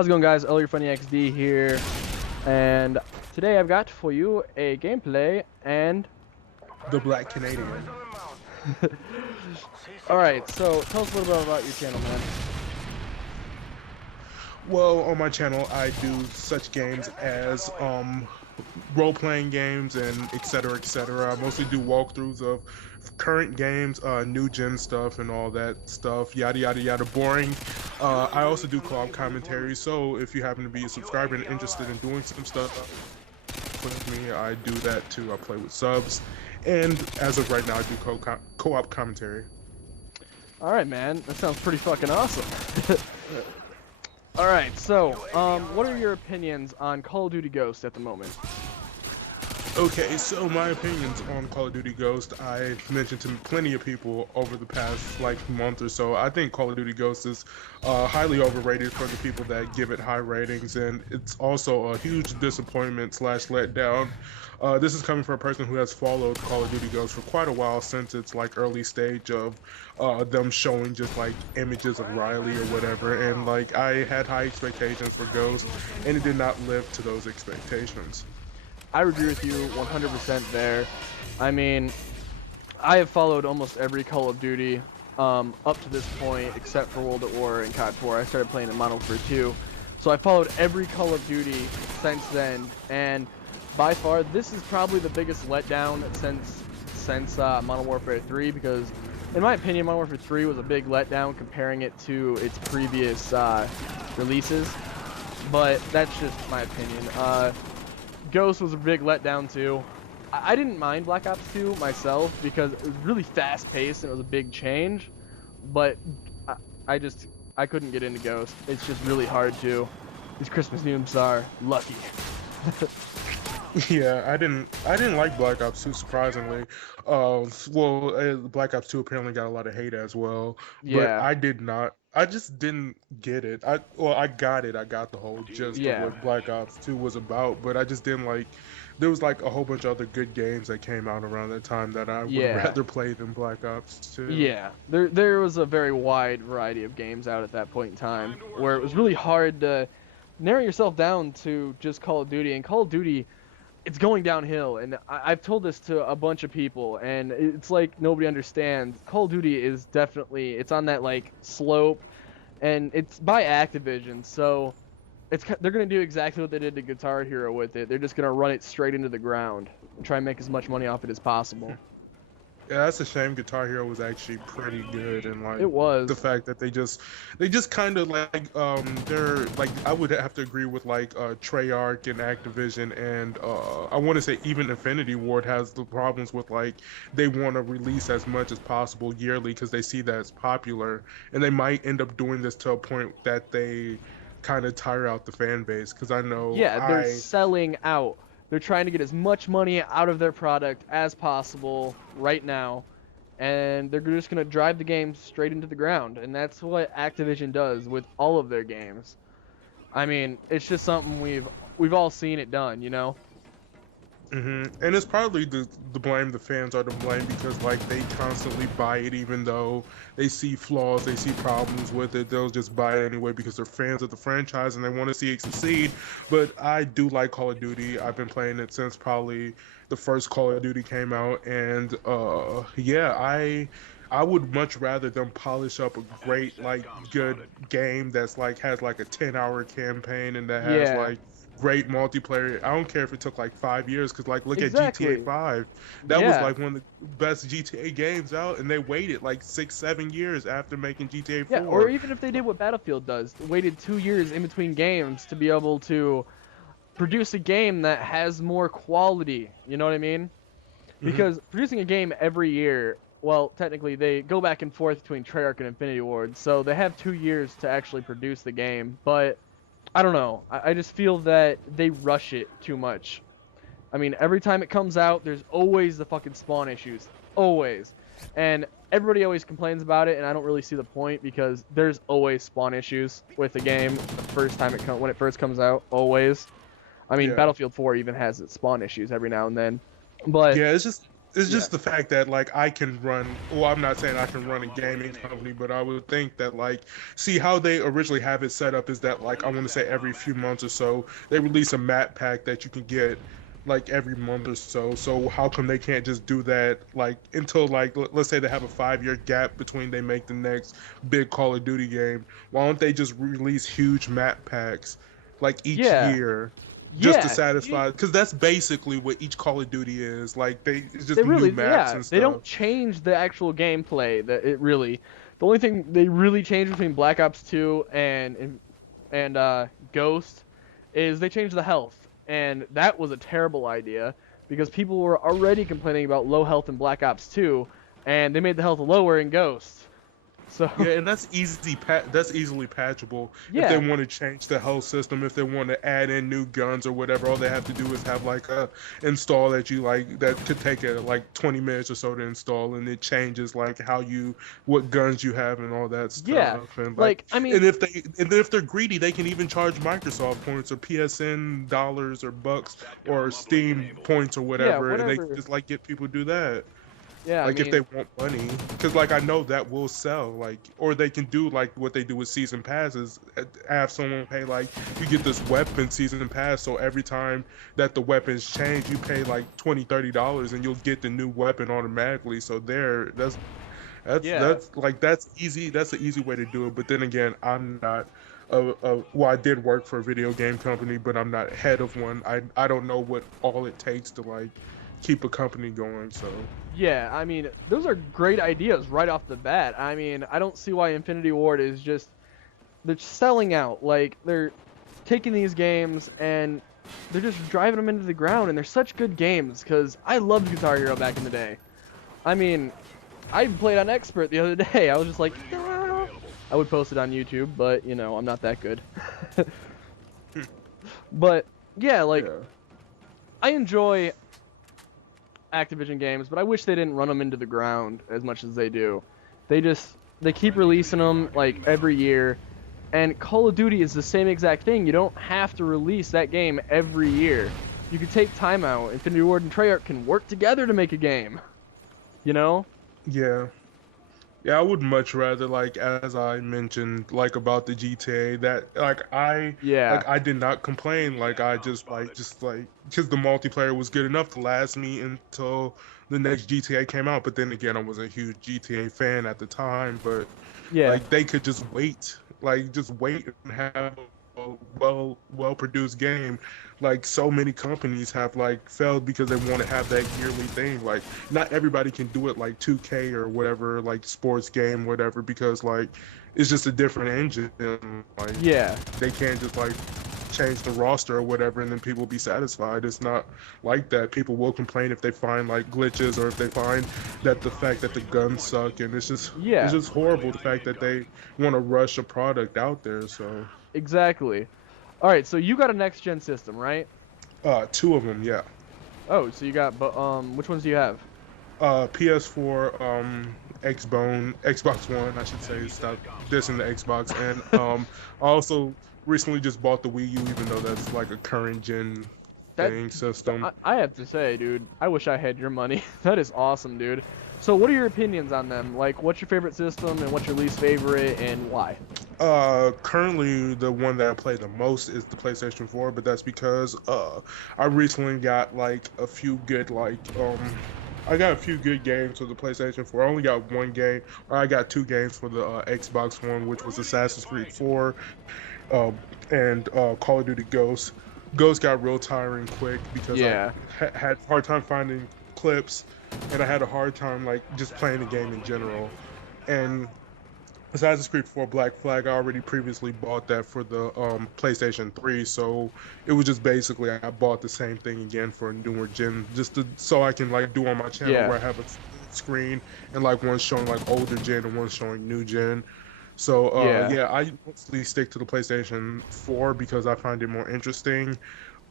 How's it going, guys? LOLyourfunnyxD here, and today I've got for you a gameplay and Theblackcanadian. Alright, so tell us a little bit about your channel, man. Well, on my channel, I do such games as role-playing games and etc. etc. I mostly do walkthroughs of current games, new gen stuff, and all that stuff. Yada yada yada. Boring. I also do co-op commentary. So if you happen to be a subscriber and interested in doing some stuff with me, I do that too. I play with subs, and as of right now, I do co-op commentary. Alright, man, that sounds pretty fucking awesome. Alright, so, what are your opinions on Call of Duty Ghost at the moment? Okay, so my opinions on Call of Duty Ghost, I've mentioned to plenty of people over the past month or so. I think Call of Duty Ghost is highly overrated for the people that give it high ratings, and it's also a huge disappointment / letdown. This is coming from a person who has followed Call of Duty Ghost for quite a while, since its early stage of them showing just images of Riley or whatever, and I had high expectations for Ghost, and it did not live to those expectations. I agree with you 100% there. I mean, I have followed almost every Call of Duty up to this point, except for World at War and CoD 4. I started playing in Modern Warfare 2. So I followed every Call of Duty since then, and by far, this is probably the biggest letdown since Modern Warfare 3, because in my opinion, Modern Warfare 3 was a big letdown comparing it to its previous releases, but that's just my opinion. Ghost was a big letdown too. I didn't mind Black Ops 2 myself because it was really fast-paced and it was a big change, but I couldn't get into Ghost. It's just really hard to. These Christmas memes are lucky. Yeah, I didn't like Black Ops 2, surprisingly. Black Ops 2 apparently got a lot of hate as well, but Yeah. I did not. I just didn't get it. I got it. I got the whole gist of Yeah. what Black Ops 2 was about, but I just didn't like. There was a whole bunch of other good games that came out around that time that I would Yeah. rather play than Black Ops 2. Yeah. There was a very wide variety of games out at that point in time where it was really hard to narrow yourself down to just Call of Duty, and Call of Duty, it's going downhill, and I've told this to a bunch of people, and it's like nobody understands. Call of Duty is definitely, it's on that slope, and it's by Activision, so they're gonna do exactly what they did to Guitar Hero with it. They're just gonna run it straight into the ground and try and make as much money off it as possible. Yeah, that's a shame. Guitar Hero was actually pretty good, and It was. the fact that they just kind of they're I would have to agree with Treyarch and Activision, and I want to say even Infinity Ward has the problems with they want to release as much as possible yearly because they see that it's popular, and they might end up doing this to a point that they kind of tire out the fan base, because I know they're selling out. They're trying to get as much money out of their product as possible right now, and they're just going to drive the game straight into the ground, and that's what Activision does with all of their games. I mean, it's just something we've all seen it done, you know? And it's probably the blame. The fans are to blame because they constantly buy it, even though they see flaws, they see problems with it. They'll just buy it anyway because they're fans of the franchise and they want to see it succeed. But I do like Call of Duty. I've been playing it since probably the first Call of Duty came out, and yeah, I would much rather them polish up a great good game that's has a 10-hour campaign and that has great multiplayer. I don't care if it took 5 years, because look at GTA 5. That was one of the best GTA games out, and they waited 6-7 years after making GTA 4. Yeah, or even if they did what Battlefield does, waited 2 years in between games to be able to produce a game that has more quality, you know what I mean? Because producing a game every year, well, technically they go back and forth between Treyarch and Infinity Ward, so they have 2 years to actually produce the game, but I don't know. I just feel that they rush it too much. I mean, every time it comes out, there's always the fucking spawn issues. Always. And everybody always complains about it, and I don't really see the point because there's always spawn issues with the game the first time when it first comes out. Always. I mean, Yeah. Battlefield 4 even has its spawn issues every now and then. But yeah, it's just It's Yeah. just the fact that like I can run. Well, I'm not saying I can run a gaming company, but I would think that like, see how they originally have it set up is that like I want to say every few months or so they release a map pack that you can get like every month or so. So how come they can't just do that like until like let's say they have a 5 year gap between they make the next big Call of Duty game? Why don't they just release huge map packs like each Yeah. year? Just to Yeah. See? satisfy, because that's basically what each Call of Duty is. Like it's They just new really, maps yeah, and they stuff. don't change the actual gameplay. That it really, the only thing they really changed between Black Ops 2 and Ghost is they changed the health, and that was a terrible idea because people were already complaining about low health in Black Ops 2, and they made the health lower in Ghost. So Yeah, and that's that's easily patchable if they yeah, want to change the health system. If they want to add in new guns or whatever, all they have to do is have like a install that you like that could take like 20 minutes or so to install, and it changes like how you what guns you have and all that yeah, stuff. And like, like I mean, and if they're greedy, they can even charge Microsoft points or PSN dollars or bucks or Steam points or yeah, whatever, and they can whatever. just like get people to do that. Yeah, I Like if they mean, want money, because like I know that will sell. Like, or they can do like what they do with season passes, have someone pay like you get this weapon season pass, so every time that the weapons change, you pay like $20-$30, and you'll get the new weapon automatically. So there, yeah, that's like that's easy. That's an easy way to do it. But then again, I'm not. Well, I did work for a video game company, but I'm not head of one. I don't know what all it takes to like keep a company going. So. yeah. I mean, those are great ideas right off the bat. I mean, I don't see why Infinity Ward is just they're selling out. Like they're taking these games and they're just driving them into the ground, and they're such good games. Cause I loved Guitar Hero back in the day. I mean, I played on Expert the other day. I was just like, "Ah." I would post it on YouTube, but you know, I'm not that good. But yeah, like Yeah. I enjoy Activision games, but I wish they didn't run them into the ground as much as they do. They keep releasing them like every year, and Call of Duty is the same exact thing. You don't have to release that game every year. You can take time out. Infinity Ward and Treyarch can work together to make a game. You know? Yeah. Yeah, I would much rather like as I mentioned like about the GTA that Yeah. like I did not complain like I just like cuz the multiplayer was good enough to last me until the next GTA came out, but then again I was a huge GTA fan at the time, but Yeah. like they could just wait and have a well produced game. Like so many companies have like failed because they want to have that yearly thing. Like not everybody can do it like 2K or whatever, like sports game, whatever, because like it's just a different engine. Like Yeah. they can't just like change the roster or whatever and then people will be satisfied. It's not like that. People will complain if they find like glitches or if they find that the fact that the guns suck, and it's Yeah. just horrible the fact that they want to rush a product out there. So Exactly. All right, so you got a next gen system, right? two of them, yeah. Oh, so you got but which ones do you have? PS4, Xbox One, I should say. Stop dissing the Xbox. And I also recently just bought the Wii U, even though that's like a current gen That thing system. I have to say, dude, I wish I had your money. That is awesome, dude. So what are your opinions on them? Like, what's your favorite system and what's your least favorite and why? Currently the one that I play the most is the PlayStation 4, but that's because I recently got like a few good I got a few good games for the PlayStation 4. I only got one game, or I got two games for the Xbox One, which was Assassin's Creed 4 uh, and Call of Duty Ghosts. Ghosts got real tiring quick because I Yeah. had a hard time finding clips, and I had a hard time like just playing the game in general. And Assassin's Creed 4 Black Flag, I already previously bought that for the PlayStation 3, so it was just basically I bought the same thing again for a newer gen, so I can like do on my channel Yeah. where I have a screen and like one's showing like older gen and one's showing new gen. So Yeah. yeah, I mostly stick to the PlayStation 4 because I find it more interesting.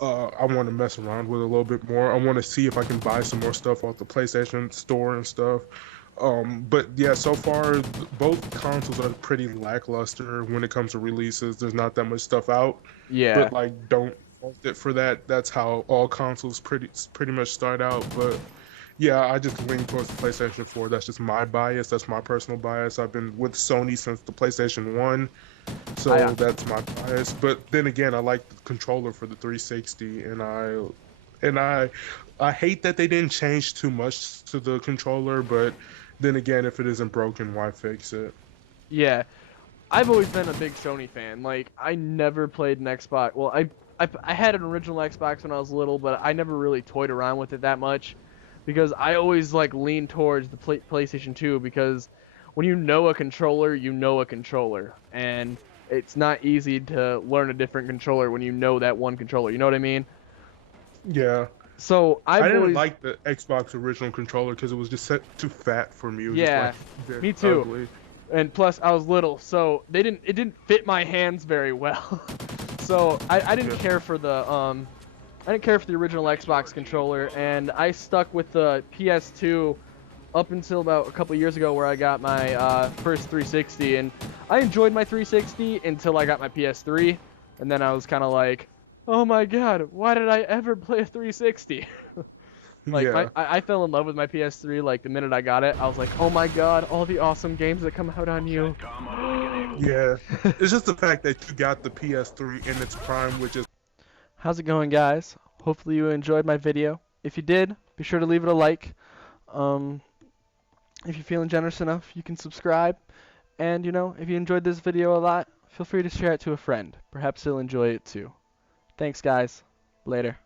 I want to mess around with it a little bit more. I want to see if I can buy some more stuff off the PlayStation Store and stuff. But yeah, so far both consoles are pretty lackluster when it comes to releases. There's not that much stuff out, but Yeah. like don't fault it for that. That's how all consoles pretty much start out. But Yeah, I just lean towards the PlayStation 4. That's just my bias. That's my personal bias. I've been with Sony since the PlayStation 1, so that's my bias. But then again, I like the controller for the 360, and I hate that they didn't change too much to the controller. But then again, if it isn't broken, why fix it? Yeah, I've always been a big Sony fan. Like, I never played an Xbox. Well, I had an original Xbox when I was little, but I never really toyed around with it that much because I always like lean towards the PlayStation 2 because when you know a controller, you know a controller, and it's not easy to learn a different controller when you know that one controller. You know what I mean? Yeah. So I I've didn't always, like the Xbox original controller because it was just set too fat for me. It was just yeah, like very me too. ugly. And plus I was little, so it didn't fit my hands very well. So I didn't Yeah. care for the I didn't care for the original Xbox controller, and I stuck with the PS2 up until about a couple years ago, where I got my first 360, and I enjoyed my 360 until I got my PS3, and then I was kind of like, oh my god, why did I ever play a 360? Like Yeah. I fell in love with my PS3 like the minute I got it. I was like, oh my god, all the awesome games that come out on you. Yeah. It's just the fact that you got the PS3 in its prime, which is How's it going, guys? Hopefully you enjoyed my video. If you did, be sure to leave it a like. Um, if you're feeling generous enough, you can subscribe. And, you know, if you enjoyed this video a lot, feel free to share it to a friend. Perhaps they'll enjoy it too. Thanks, guys. Later.